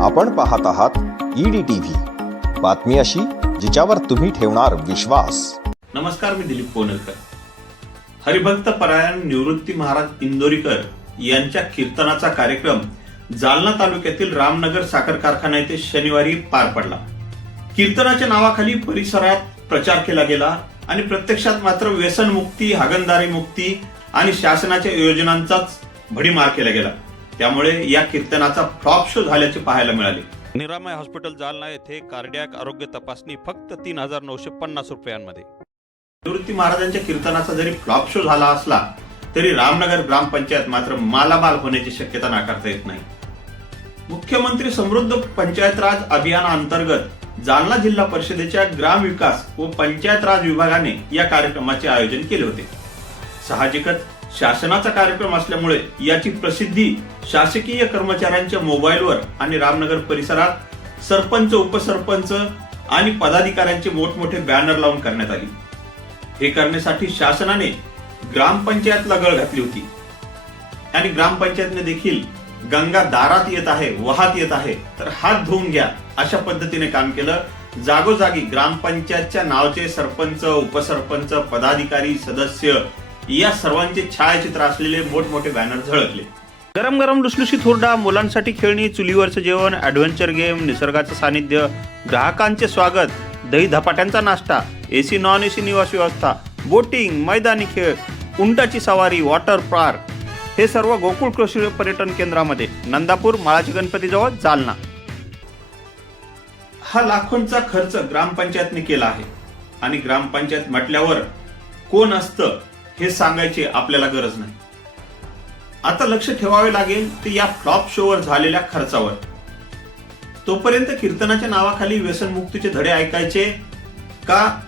आपण पाहत आहात ईडी टीव्ही बातमी अशी जिच्यावर तुम्ही ठेवणार विश्वास. नमस्कार मी दिलीप पोनलकर हरिभक्त परायण निवृत्ती महाराज इंदोरीकर यांच्या कीर्तनाचा कार्यक्रम जालना तालुक्यातील रामनगर साखर कारखाना येथे शनिवारी पार पडला. कीर्तनाच्या नावाखाली परिसरात प्रचार केला गेला आणि प्रत्यक्षात मात्र व्यसनमुक्ती हागणदारी मुक्ती आणि शासनाच्या योजनांचाच भडीमार केला गेला. त्यामुळे या कीर्तनाचा फ्लॉप शो झाल्याचे पाहायला मिळाले. निरामय हॉस्पिटल जालना येथे कार्डियाक आरोग्य तपासणी फक्त तीन हजार नऊशे पन्नास रुपयांमध्ये. निवृत्ती महाराजांच्या कीर्तनाचा जरी फ्लॉप शो झाला असला तरी रामनगर ग्रामपंचायत मात्र मालामाल होण्याची शक्यता नाकारता येत नाही. मुख्यमंत्री समृद्ध पंचायत राज अभियानाअंतर्गत जालना जिल्हा परिषदेच्या ग्राम विकास व पंचायत राज विभागाने या कार्यक्रमाचे आयोजन केले होते. साहजिकच शासनाचा कार्यक्रम असल्यामुळे याची प्रसिद्धी शासकीय कर्मचाऱ्यांच्या मोबाईलवर आणि रामनगर परिसरात सरपंच उपसरपंच आणि पदाधिकाऱ्यांचे मोठमोठे बॅनर लावून करण्यात आली. हे करण्यासाठी शासनाने ग्रामपंचायतला गळ घातली होती. आणि ग्रामपंचायतने देखील गंगा दारात येत आहे वाहत येत आहे तर हात धुवून घ्या अशा पद्धतीने काम केलं. जागोजागी ग्रामपंचायतच्या नावचे सरपंच उपसरपंच पदाधिकारी सदस्य या सर्वांचे छायाचित्र असलेले मोठमोठे बॅनर झळकले. गरम गरम लुसलुशीत हुरडा मुलांसाठी खेळणी चुलीवरचं जेवण ऍडव्हेंचर गेम निसर्गाचं सानिध्य ग्राहकांचे स्वागत दही धपाट्यांचा नाश्ता एसी नॉन एसी निवास व्यवस्था बोटिंग मैदानी खेळ उंटाची सवारी वॉटर पार्क हे सर्व गोकुळ कृषी पर्यटन केंद्रामध्ये नंदापूर माळाची गणपतीजवळ जालना. हा लाखोंचा खर्च ग्रामपंचायतने केला आहे. आणि ग्रामपंचायत म्हटल्यावर कोण असतं हे सांगायची आपल्याला गरज नाही. आता लक्ष ठेवावे लागेल ते या फ्लॉप शोवर झालेल्या खर्चावर. तोपर्यंत कीर्तनाच्या नावाखाली व्यसनमुक्तीचे धडे ऐकायचे का?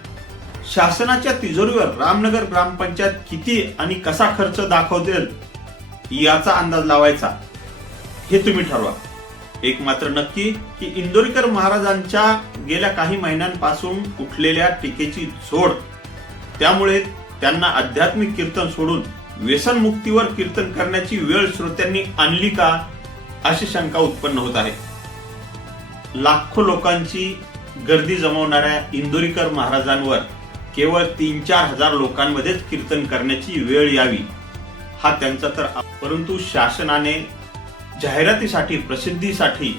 शासनाच्या तिजोरीवर रामनगर ग्रामपंचायत किती आणि कसा खर्च दाखवतील याचा अंदाज लावायचा हे तुम्ही ठरवा. एक मात्र नक्की की इंदोरीकर महाराजांच्या गेल्या काही महिन्यांपासून उठलेल्या टीकेची झोड. त्यामुळे त्यांना आध्यात्मिक कीर्तन सोडून व्यसनमुक्तीवर कीर्तन करण्याची वेळ श्रोत्यांनी आणली का अशी शंका उत्पन्न होत आहे. लाखो लोकांची गर्दी जमवणाऱ्या इंदोरीकर महाराजांवर केवळ तीन चार हजार लोकांमध्येच कीर्तन करण्याची वेळ यावी हा त्यांचा तर परंतु शासनाने जाहिरातीसाठी प्रसिद्धीसाठी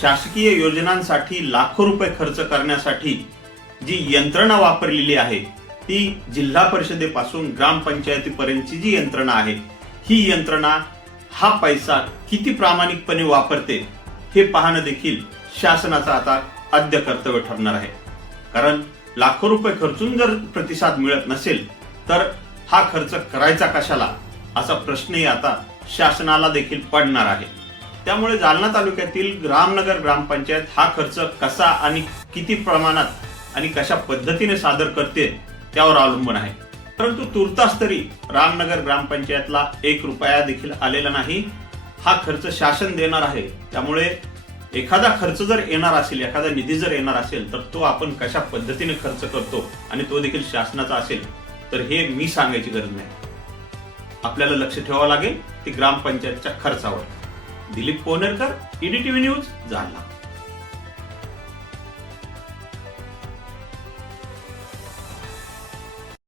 शासकीय योजनांसाठी लाखो रुपये खर्च करण्यासाठी जी यंत्रणा वापरलेली आहे ती जिल्हा परिषदेपासून ग्रामपंचायतीपर्यंतची जी यंत्रणा आहे ही यंत्रणा हा पैसा किती प्रामाणिकपणे वापरते हे पाहणं देखील शासनाचं आता आद्य कर्तव्य ठरणार आहे. कारण लाखो रुपये खर्चून जर प्रतिसाद मिळत नसेल तर हा खर्च करायचा कशाला? असा प्रश्नही आता शासनाला देखील पडणार आहे. त्यामुळे जालना तालुक्यातील रामनगर ग्रामपंचायत हा खर्च कसा आणि किती प्रमाणात आणि कशा पद्धतीने सादर करते त्यावर अवलंबून आहे. परंतु तुर्तास तरी रामनगर ग्रामपंचायतला एक रुपया देखील आलेला नाही. हा खर्च शासन देणार आहे. त्यामुळे एखादा खर्च जर येणार असेल एखादा निधी जर येणार असेल तर तो आपण कशा पद्धतीने खर्च करतो आणि तो देखील शासनाचा असेल तर हे मी सांगायची गरज नाही. आपल्याला लक्ष ठेवावं लागेल ती ग्रामपंचायतच्या खर्चावर. Dilip Ponerkar ETV news Jalna.